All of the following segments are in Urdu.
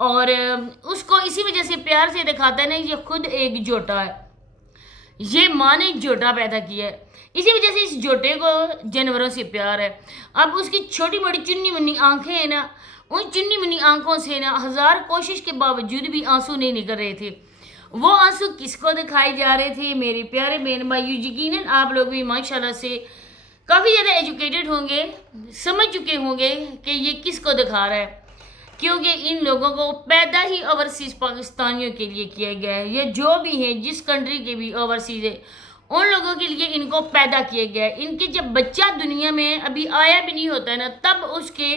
اور اس کو اسی وجہ سے پیار سے دکھاتا ہے نا یہ خود ایک جوٹا ہے، یہ ماں نے جوٹا پیدا کیا ہے، اسی وجہ سے اس جوٹے کو جانوروں سے پیار ہے۔ اب اس کی چھوٹی بڑی چنی منی آنکھیں ہیں نا، ان چنی منی آنکھوں سے نا ہزار کوشش کے باوجود بھی آنسو نہیں نکل رہے تھے۔ وہ آنسو کس کو دکھائے جا رہے تھے میرے پیارے بہن بھائیو؟ یقیناً آپ لوگ بھی ماشاءاللہ سے کافی زیادہ ایجوکیٹڈ ہوں گے، سمجھ چکے ہوں گے کہ یہ کس کو دکھا رہا ہے، کیونکہ ان لوگوں کو پیدا ہی اوورسیز پاکستانیوں کے لیے کیا گیا ہے، یہ جو بھی ہیں جس کنٹری کے بھی اوورسیز ہے ان لوگوں کے لیے ان کو پیدا کیا گیا ہے۔ ان کے جب بچہ دنیا میں ابھی آیا بھی نہیں ہوتا ہے نا، تب اس کے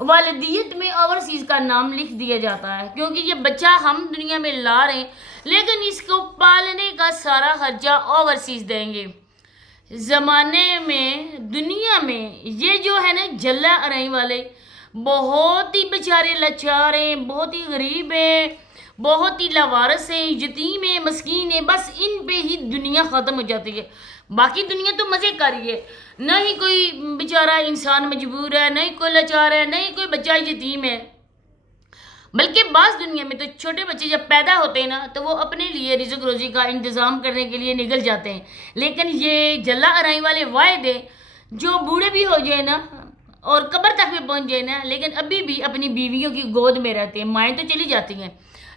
والدیت میں اوورسیز کا نام لکھ دیا جاتا ہے، کیونکہ یہ بچہ ہم دنیا میں لا رہے ہیں لیکن اس کو پالنے کا سارا خرچہ اوورسیز دیں گے۔ زمانے میں دنیا میں یہ جو ہے نا جلا ارائی والے بہت ہی بیچارے لاچار ہیں، بہت ہی غریب ہیں، بہت ہی لاوارث ہیں، یتیم ہیں، مسکین ہیں، بس ان پہ ہی دنیا ختم ہو جاتی ہے۔ باقی دنیا تو مزے کر رہی ہے، نہ ہی کوئی بیچارہ انسان مجبور ہے، نہ ہی کوئی لاچار ہے، نہ ہی کوئی بچہ یتیم ہے۔ بلکہ بعض دنیا میں تو چھوٹے بچے جب پیدا ہوتے ہیں نا تو وہ اپنے لیے رزق روزی کا انتظام کرنے کے لیے نکل جاتے ہیں، لیکن یہ جلا ارائی والے واحد ہیں جو بوڑھے بھی ہو جائیں نا اور قبر تک بھی پہنچ جائیں نا، لیکن ابھی بھی اپنی بیویوں کی گود میں رہتے ہیں۔ مائیں تو چلی جاتی ہیں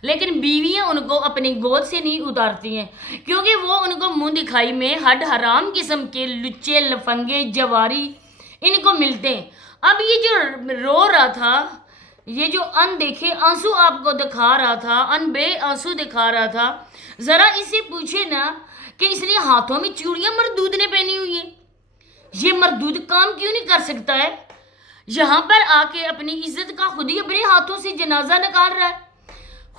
لیکن بیویاں ان کو اپنی گود سے نہیں اتارتی ہیں، کیونکہ وہ ان کو منہ دکھائی میں ہڈ حرام قسم کے لچے لفنگے جواری ان کو ملتے ہیں۔ اب یہ جو رو رہا تھا، یہ جو ان دیکھے آنسو آپ کو دکھا رہا تھا، ان بے آنسو دکھا رہا تھا، ذرا اس سے پوچھے نا کہ اس نے ہاتھوں میں چوڑیاں مردود نے پہنی ہوئی ہیں، یہ مردود کام کیوں نہیں کر سکتا ہے؟ یہاں پر آ کے اپنی عزت کا خود ہی اپنے ہاتھوں سے جنازہ نکال رہا ہے،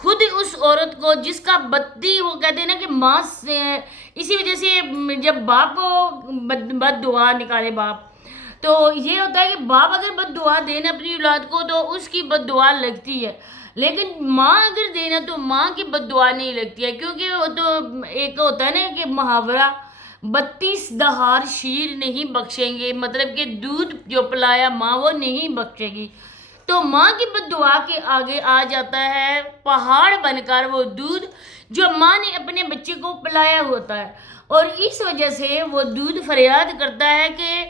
خود اس عورت کو جس کا بدی وہ کہتے ہیں نا کہ ماں سے، اسی وجہ سے جب باپ کو بد دعا نکالے باپ، تو یہ ہوتا ہے کہ باپ اگر بد دعا دینا اپنی اولاد کو تو اس کی بد دعا لگتی ہے، لیکن ماں اگر دینا تو ماں کی بد دعا نہیں لگتی ہے، کیونکہ وہ تو ایک ہوتا ہے نا کہ محاورہ 32 دہار شیر نہیں بخشیں گے، مطلب کہ دودھ جو پلایا ماں وہ نہیں بخشے گی، تو ماں کی بد دعا کے آگے آ جاتا ہے پہاڑ بن کر وہ دودھ جو ماں نے اپنے بچے کو پلایا ہوتا ہے، اور اس وجہ سے وہ دودھ فریاد کرتا ہے کہ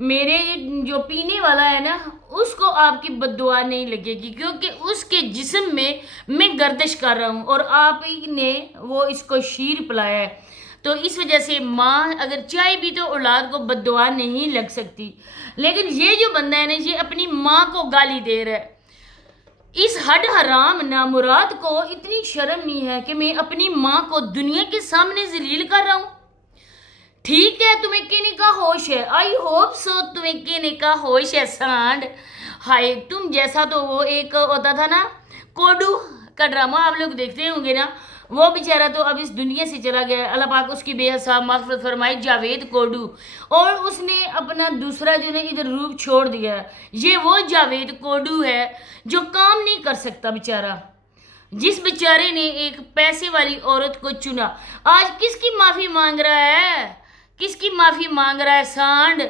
میرے جو پینے والا ہے نا اس کو آپ کی بد دعا نہیں لگے گی، کیونکہ اس کے جسم میں گردش کر رہا ہوں اور آپ ہی نے وہ اس کو شیر پلایا ہے، تو اس وجہ سے ماں اگر چاہے بھی تو اولاد کو بد دعا نہیں لگ سکتی۔ لیکن یہ جو بندہ ہے نا یہ اپنی ماں کو گالی دے رہا ہے، اس ہڈ حرام نامراد کو اتنی شرم نہیں ہے کہ میں اپنی ماں کو دنیا کے سامنے ذلیل کر رہا ہوں۔ ٹھیک ہے تمہیں کہنے کا ہوش ہے، آئی ہوپ سو تمہیں کہنے کا ہوش ہے سانڈ، ہائے تم جیسا تو وہ ایک ہوتا تھا نا کوڈو کا ڈرامہ آپ لوگ دیکھتے ہوں گے نا، وہ بیچارہ تو اب اس دنیا سے چلا گیا، اللہ پاک اس کی بے حساب مغفرت فرمائے، جاوید کوڈو، اور اس نے اپنا دوسرا جو ہے ادھر روپ چھوڑ دیا ہے، یہ وہ جاوید کوڈو ہے جو کام نہیں کر سکتا بیچارہ، جس بیچارے نے ایک پیسے والی عورت کو چنا، آج کس کی معافی مانگ رہا ہے؟ کس کی معافی مانگ رہا ہے سانڈ؟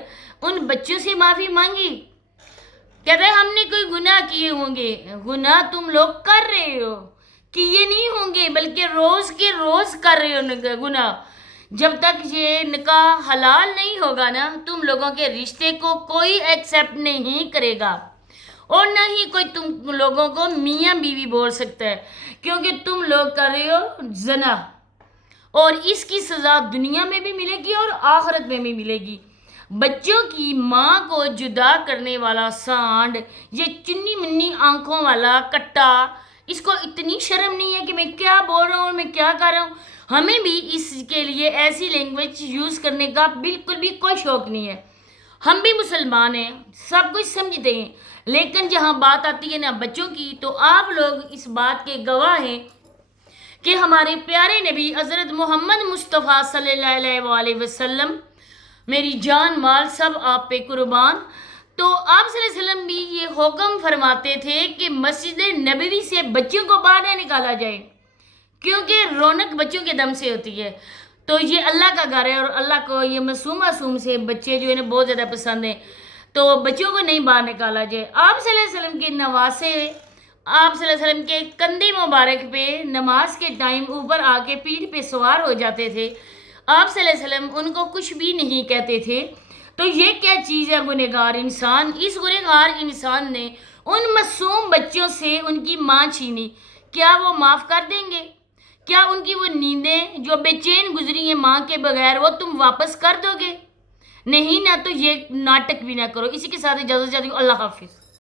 ان بچوں سے معافی مانگی، کہتے ہیں ہم نے کوئی گناہ کیے ہوں گے، گناہ تم لوگ کر رہے ہو، کیے نہیں ہوں گے بلکہ روز کے روز کر رہے ہو گناہ، جب تک یہ نکاح حلال نہیں ہوگا نا تم لوگوں کے رشتے کو کوئی ایکسیپٹ نہیں کرے گا، اور نہ ہی کوئی تم لوگوں کو میاں بیوی بول سکتا ہے، کیونکہ تم لوگ کر رہے ہو زنا، اور اس کی سزا دنیا میں بھی ملے گی اور آخرت میں بھی ملے گی۔ بچوں کی ماں کو جدا کرنے والا سانڈ، یہ چنی منی آنکھوں والا کٹا، اس کو اتنی شرم نہیں ہے کہ میں کیا بول رہا ہوں، میں کیا کر رہا ہوں؟ ہمیں بھی اس کے لیے ایسی لینگویج یوز کرنے کا بالکل بھی کوئی شوق نہیں ہے، ہم بھی مسلمان ہیں، سب کچھ سمجھتے ہیں، لیکن جہاں بات آتی ہے نا بچوں کی تو آپ لوگ اس بات کے گواہ ہیں کہ ہمارے پیارے نبی حضرت محمد مصطفیٰ صلی اللہ علیہ وآلہ وسلم، میری جان مال سب آپ پہ قربان، تو آپ صلی اللہ علیہ وسلم بھی یہ حکم فرماتے تھے کہ مسجد نبوی سے بچوں کو باہر نہ نکالا جائے، کیونکہ رونق بچوں کے دم سے ہوتی ہے، تو یہ اللہ کا گھر ہے اور اللہ کو یہ معصوم سے بچے جو ہے بہت زیادہ پسند ہیں، تو بچوں کو نہیں باہر نکالا جائے۔ آپ صلی اللہ علیہ وسلم کے نواسے آپ صلی اللہ علیہ وسلم کے کندھے مبارک پہ نماز کے ٹائم اوپر آ کے پیٹھ پہ سوار ہو جاتے تھے، آپ صلی اللہ علیہ وسلم ان کو کچھ بھی نہیں کہتے تھے. تو یہ کیا چیز ہے گنہگار انسان؟ اس گنہگار انسان نے ان معصوم بچوں سے ان کی ماں چھینی، کیا وہ معاف کر دیں گے؟ کیا ان کی وہ نیندیں جو بے چین گزری ہیں ماں کے بغیر وہ تم واپس کر دو گے؟ نہیں، نہ تو یہ ناٹک بھی نہ کرو. اسی کے ساتھ اجازت چاہتی ہوں. اللہ حافظ.